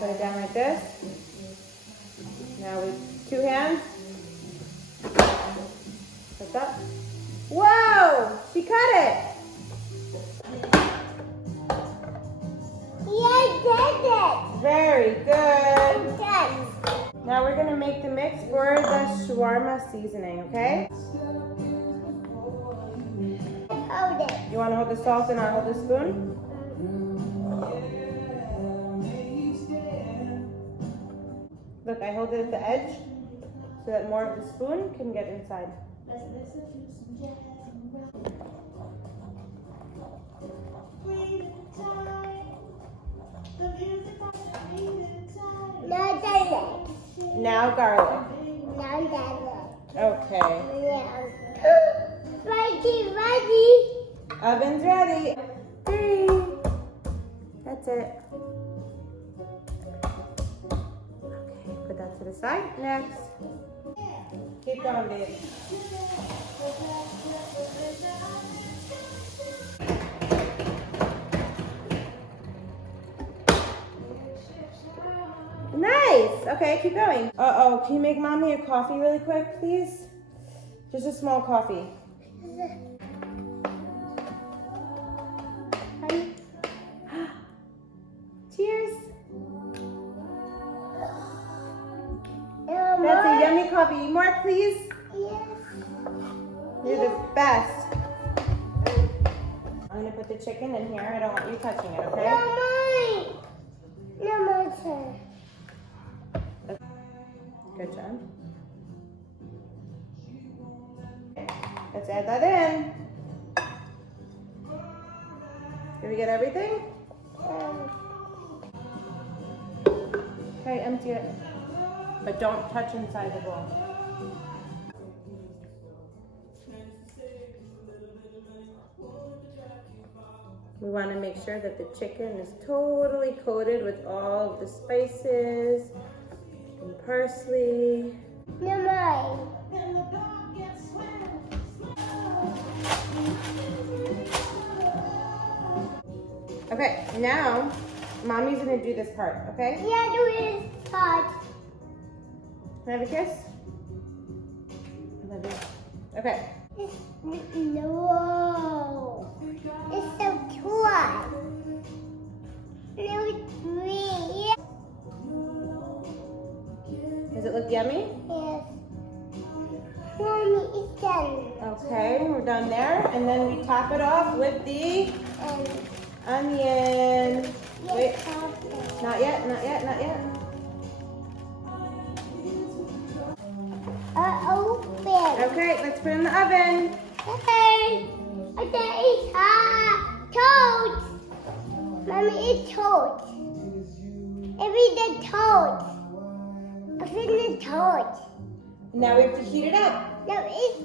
Put it down like this. Now with 2 hands. Lift up. Whoa! She cut it! Yeah, I did it! Very good. Yes. Now we're gonna make the mix for the shawarma seasoning, okay? Hold it. You wanna hold the salt and I'll hold the spoon? Look, I hold it at the edge so that more of the spoon can get inside. Now garlic. Now garlic. Now garlic. Okay. Yeah. Ready. Oven's ready. 3. That's it. Okay, put that to the side. Next. Keep going, babe. Nice. Okay, keep going. Uh-oh, can you make mommy a coffee really quick, please? Just a small coffee. Cheers. That's a yummy coffee. More, please. Yes. You're the best. I'm gonna put the chicken in here. I don't want you touching it, okay? No, my turn. Good job. Let's add that in. Did we get everything? Okay, empty it. But don't touch inside the bowl. We want to make sure that the chicken is totally coated with all of the spices and parsley. No, mine. Okay, now mommy's gonna do this part, okay? Yeah, do it hard. Can I have a kiss? I love you. Okay. No. It's so cool. No, it's green. Does it look yummy? Yes. Mommy, it's done. Okay, we're done there. And then we top it off with the onion. Wait, not yet, not yet, not yet. Open. Okay, let's put it in the oven. Okay. Okay, it's hot. Toast. Mommy, it's toast. It's the toast. It's the toast. Now we have to heat it up. No, it's